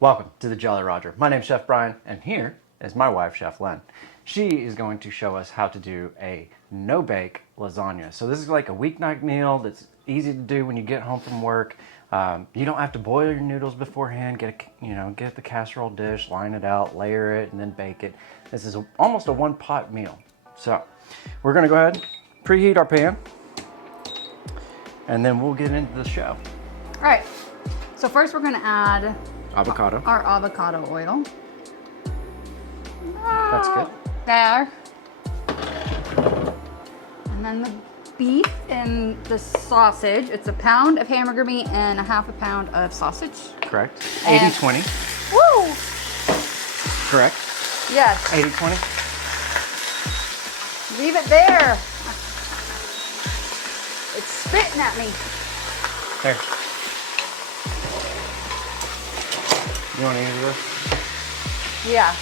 Welcome to the Jolly Roger. My name's Chef Brian, and here is my wife, Chef Len. She is going to show us how to do a no-bake lasagna. So this is like a weeknight meal that's easy to do when you get home from work. You don't have to boil your noodles beforehand. Get the casserole dish, line it out, layer it, and then bake it. This is almost a one-pot meal. So we're going to go ahead, preheat our pan, and then we'll get into the show. All right. So first we're going to add Avocado. our avocado oil. That's good. There. And then the beef and the sausage. It's a pound of hamburger meat and a half a pound of sausage. Correct. And 80-20. Woo! Correct. Yes. 80-20. Leave it there. It's spitting at me. There. You want to use this? Yeah.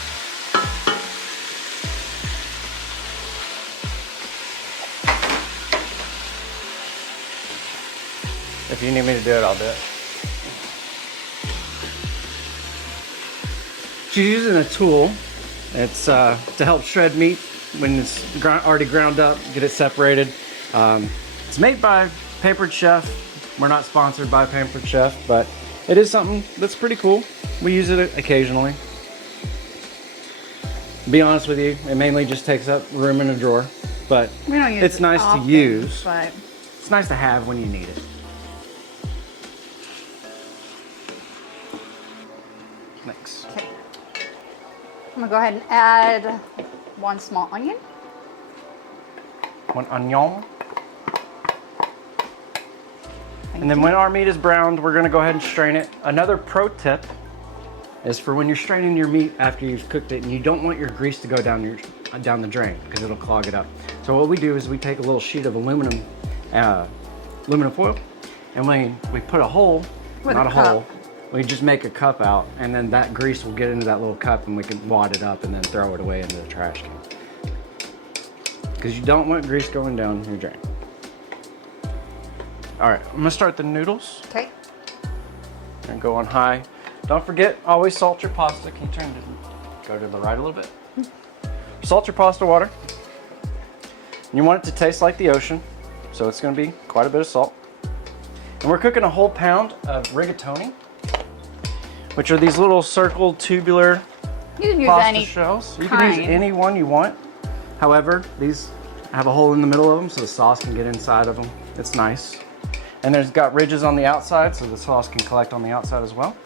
If you need me to do it, I'll do it. She's using a tool. It's to help shred meat when it's already ground up, get it separated. It's made by Pampered Chef. We're not sponsored by Pampered Chef, but it is something that's pretty cool. We use it occasionally. To be honest with you, it mainly just takes up room in a drawer, but We don't use it's it nice often, to use. but It's nice to have when you need it. Thanks. okay. I'm gonna go ahead and add one small onion. One onion. And then when our meat is browned, we're gonna go ahead and strain it. Another pro tip is for when you're straining your meat after you've cooked it, and you don't want your grease to go down the drain because it'll clog it up. So what we do is we take a little sheet of aluminum foil, and we put a hole, With not a a cup. hole. We just make a cup out, and then that grease will get into that little cup, and we can wad it up and then throw it away into the trash can. Because you don't want grease going down your drain. All right, I'm gonna start the noodles Okay. and go on high. Don't forget, always salt your pasta. Can you go to the right a little bit? Salt your pasta water. You want it to taste like the ocean, so it's gonna be quite a bit of salt. And we're cooking a whole pound of rigatoni, which are these little circle tubular You can use pasta any shells. You can use kind. any one you want. However, these have a hole in the middle of them so the sauce can get inside of them. It's nice. And there's got ridges on the outside so the sauce can collect on the outside as well.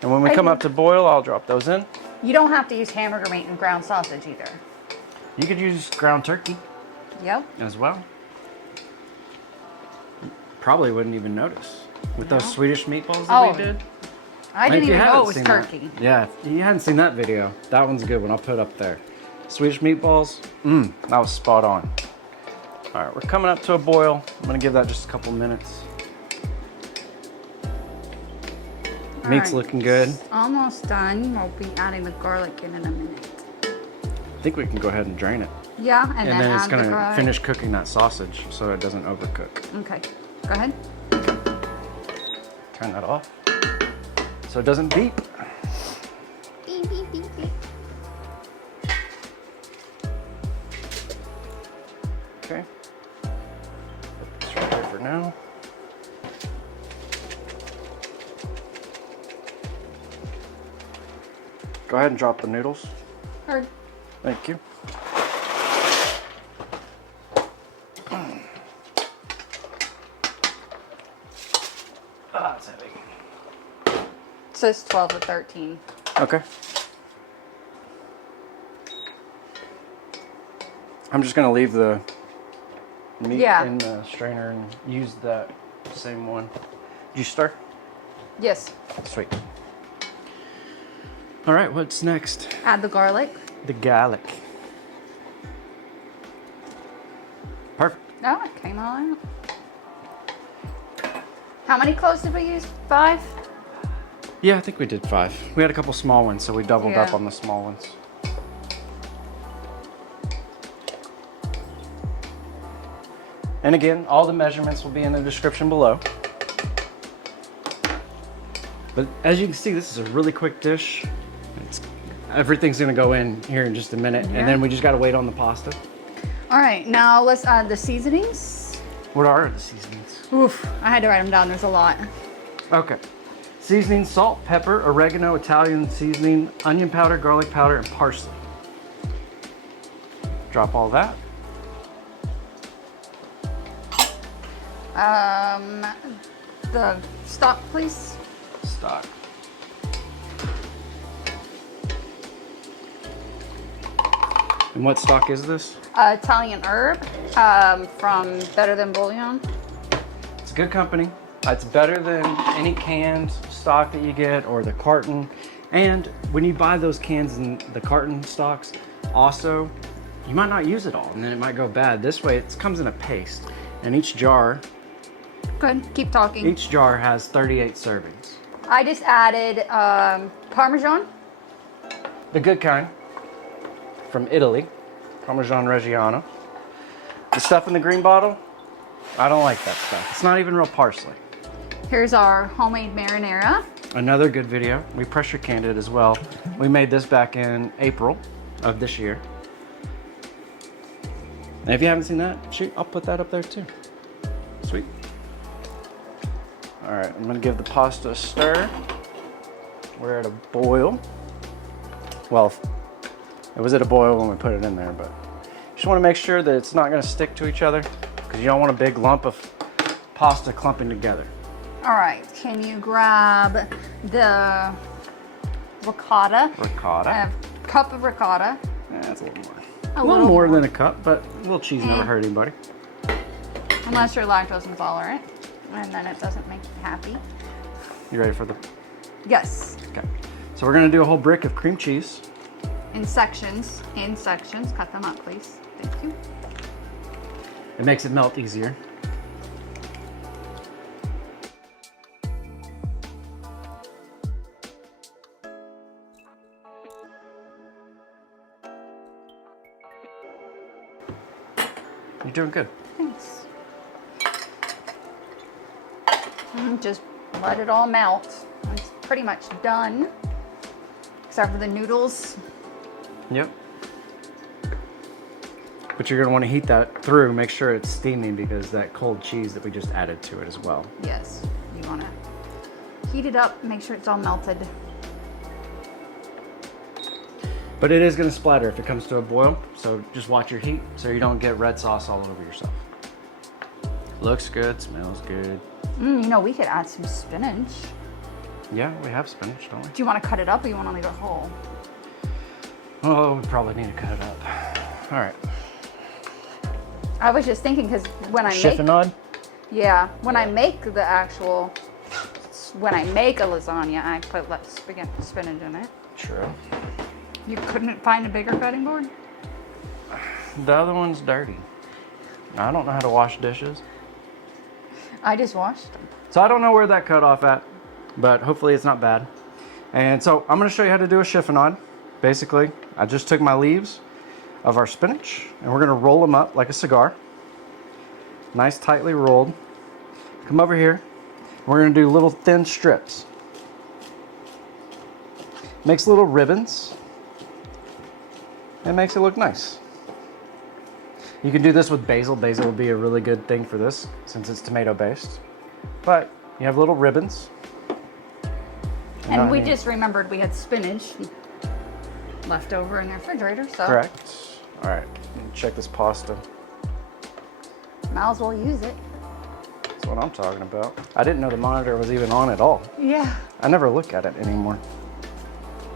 And when we come up to boil, I'll drop those in. You don't have to use hamburger meat and ground sausage either. You could use ground turkey Yep. as well. Probably wouldn't even notice with those No. Swedish meatballs that Oh, we did. I If didn't you even know haven't it was seen turkey. that- yeah, if you hadn't seen that video, that one's a good one. I'll put it up there. Swedish meatballs, that was spot on. All right, we're coming up to a boil. I'm gonna give that just a couple minutes. Meat's right. looking good. Almost done. We'll be adding the garlic in a minute. I think we can go ahead and drain it. Yeah, and And then it's add the gonna garlic. finish cooking that sausage so it doesn't overcook. Okay, go ahead. Turn that off so it doesn't beep. Beep, beep, beep, beep. Okay. Put this right here for now. Go ahead and drop the noodles. Heard. Thank you. That's heavy. It says 12 to 13. Okay. I'm just gonna leave the meat Yeah. in the strainer and use that same one. Did you stir? Yes. Sweet. All right, what's next? Add the garlic. The garlic. Perfect. Oh, it came all out. How many cloves did we use? 5? Yeah, I think we did 5. We had a couple small ones, so we doubled up Yeah. on the small ones. And again, all the measurements will be in the description below. But as you can see, this is a really quick dish. Everything's gonna go in here in just a minute, and then we just gotta wait on the pasta. All right, now let's add the seasonings. What are the seasonings? Oof, I had to write them down, there's a lot. Okay. Seasoning, salt, pepper, oregano, Italian seasoning, onion powder, garlic powder, and parsley. Drop all that. The stock, please. Stock. And what stock is this? Italian herb from Better Than Bouillon. It's a good company. It's better than any canned stock that you get or the carton. And when you buy those cans and the carton stocks, also, you might not use it all and then it might go bad. This way, it comes in a paste. And each jar, Good, keep talking. each jar has 38 servings. I just added Parmesan. The good kind from Italy, Parmesan Reggiano. The stuff in the green bottle, I don't like that stuff. It's not even real parsley. Here's our homemade marinara. Another good video. We pressure canned it as well. We made this back in April of this year. And if you haven't seen that, shoot, I'll put that up there too. Sweet. All right, I'm gonna give the pasta a stir. We're at a boil. Well, it was at a boil when we put it in there, but you just wanna make sure that it's not gonna stick to each other because you don't want a big lump of pasta clumping together. All right, can you grab the ricotta? Ricotta. I have a cup of ricotta. Yeah, that's a little more. A A little more than a cup, but a little cheese never hurt anybody. Unless you're lactose intolerant, and then it doesn't make you happy. You ready for the... Yes, Okay. So we're gonna do a whole brick of cream cheese. in sections, cut them up, please. Thank you. It makes it melt easier. You're doing good. Thanks. Just let it all melt. It's pretty much done, except for the noodles. Yep. But you're gonna want to heat that through, make sure it's steaming because that cold cheese that we just added to it as well. Yes, you want to heat it up, make sure it's all melted. But it is gonna splatter if it comes to a boil, so just watch your heat so you don't get red sauce all over yourself. Looks good, smells good. You know, we could add some spinach. Yeah, we have spinach, don't we? Do you want to cut it up or you want to leave it whole? Oh, we probably need to cut it up. All right. I was just thinking because when I make, Chiffonade? yeah, when I make the actual, when I make a lasagna, I put less spinach in it. True. You couldn't find a bigger cutting board? The other one's dirty. I don't know how to wash dishes. I just washed them. So I don't know where that cut off at, but hopefully it's not bad. And so I'm gonna show you how to do a chiffonade. Basically, I just took my leaves of our spinach and we're gonna roll them up like a cigar. Nice tightly rolled. Come over here. We're gonna do little thin strips. Makes little ribbons. It makes it look nice. You can do this with basil. Basil would be a really good thing for this since it's tomato based. But you have little ribbons. And we just remembered we had spinach left over in the refrigerator, so Correct. All right, check this pasta. might as well use it. That's what I'm talking about. I didn't know the monitor was even on at all. Yeah. I never look at it anymore.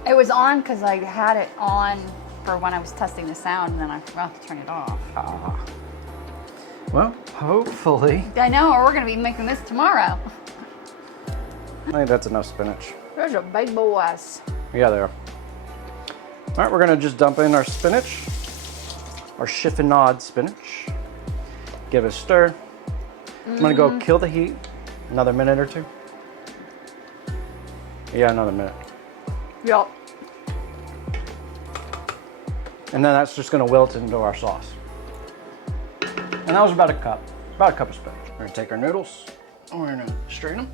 It was on because I had it on for when I was testing the sound and then I forgot to turn it off. Ah. Well, hopefully. I know, or we're gonna be making this tomorrow. I think that's enough spinach. There's a big boys. Yeah, they are. All right, we're gonna just dump in our spinach, our chiffonade spinach. Give it a stir. I'm gonna go kill the heat. Another minute or two. Yeah, another minute. Yup. And then that's just gonna wilt into our sauce. And that was about a cup of spinach. We're gonna take our noodles and we're gonna strain them.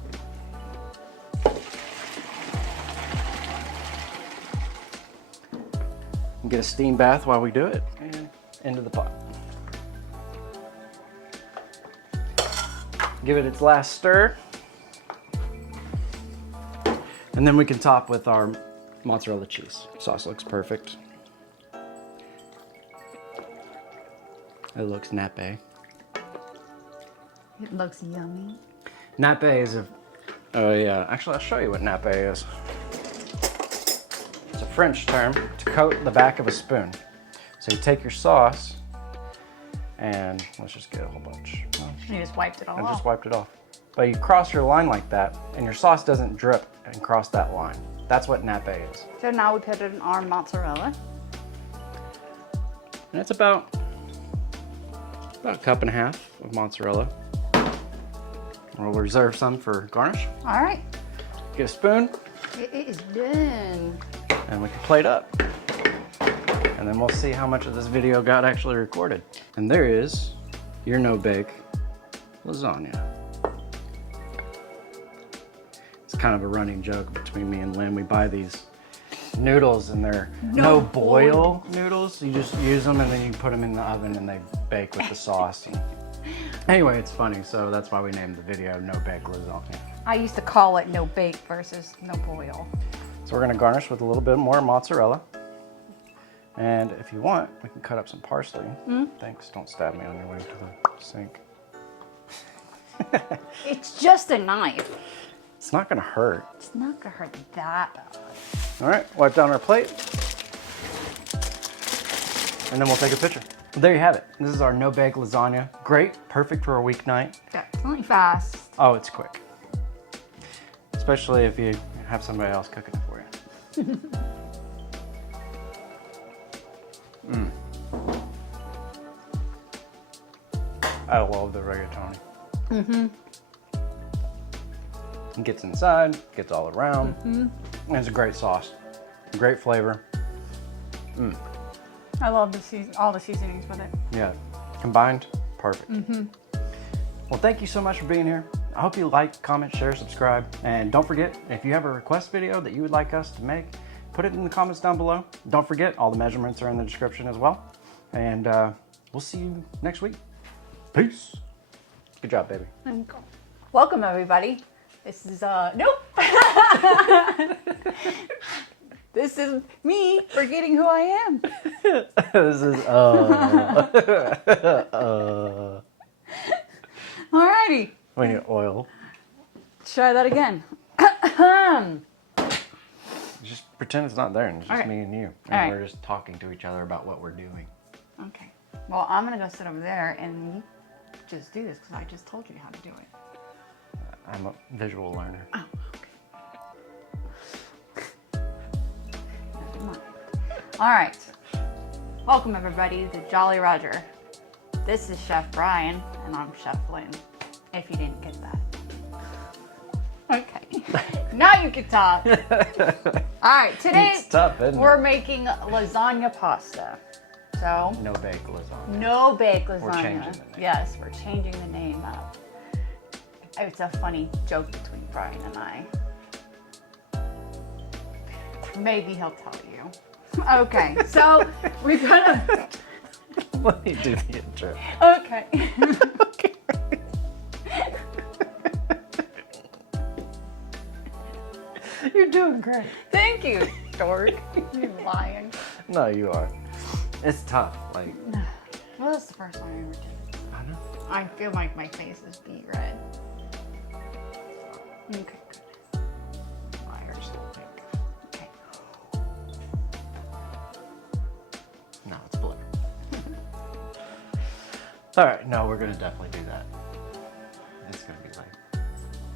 Get a steam bath while we do it, and into the pot. Give it its last stir. And then we can top with our mozzarella cheese. Sauce looks perfect. It looks nappe. It looks yummy. Nappe is oh yeah, actually I'll show you what nappe is. It's a French term to coat the back of a spoon. So you take your sauce and let's just get a whole bunch. You just wiped it all I off. just wiped it off. But you cross your line like that and your sauce doesn't drip and cross that line. That's what nappe is. So now we put it in our mozzarella. And it's about a cup and a half of mozzarella. We'll reserve some for garnish. All right. Get a spoon It is done. and we can plate up. And then we'll see how much of this video got actually recorded. And there is your no-bake lasagna. It's kind of a running joke between me and Lynn. We buy these noodles and they're no boil noodles. You just use them and then you put them in the oven and they bake with the sauce. And anyway, it's funny, so that's why we named the video No-Bake Lasagna. I used to call it no bake versus no boil. So we're gonna garnish with a little bit more mozzarella. And if you want, we can cut up some parsley. Thanks, don't stab me on your way to the sink. It's just a knife. It's not gonna hurt. It's not gonna hurt that bad. All right, wipe down our plate. And then we'll take a picture. There you have it. This is our no-bake lasagna. Great, perfect for a weeknight. Definitely fast. Oh, it's quick. Especially if you have somebody else cooking it for you. I love the rigatoni. It gets inside, gets all around. And it's a great sauce. Great flavor. I love all the seasonings with it. Yeah, combined, perfect. Well, thank you so much for being here. I hope you like, comment, share, subscribe. And don't forget, if you have a request video that you would like us to make, put it in the comments down below. Don't forget, all the measurements are in the description as well. And we'll see you next week. Peace. Good job, baby. Welcome, everybody. This is, nope. This is me forgetting who I am. This is, Alrighty. we need oil. Try that again. Just pretend it's not there and it's just Okay. me and you. And All right. we're just talking to each other about what we're doing. Okay. Well, I'm gonna go sit over there and you just do this because I just told you how to do it. I'm a visual learner. Oh, okay. Never mind. All right. Welcome, everybody, to Jolly Roger. This is Chef Brian, and I'm Chef Lynn, if you didn't get that. Okay. Now you can talk. All right, today It's tough, isn't we're it? making lasagna pasta. So, No-bake lasagna. no-bake lasagna. We're changing the name. Yes, we're changing the name up. It's a funny joke between Brian and I. Maybe he'll tell you. Okay, so we're gonna. Let me do the intro. Okay. Okay. You're doing great. Thank you, dork. You lying. No, you are. It's tough. Like, Well, that's the first time I ever did it. I know. I feel like my face is beet red. Okay, good. Liar's little pink. Okay. No, it's blue. All right. No, we're gonna definitely do that. It's gonna be like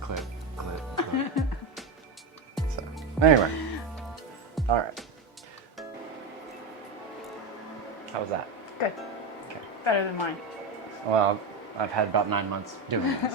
clip, clip. So anyway. All right. How was that? Good. Okay. Better than mine. Well, I've had about 9 months doing this.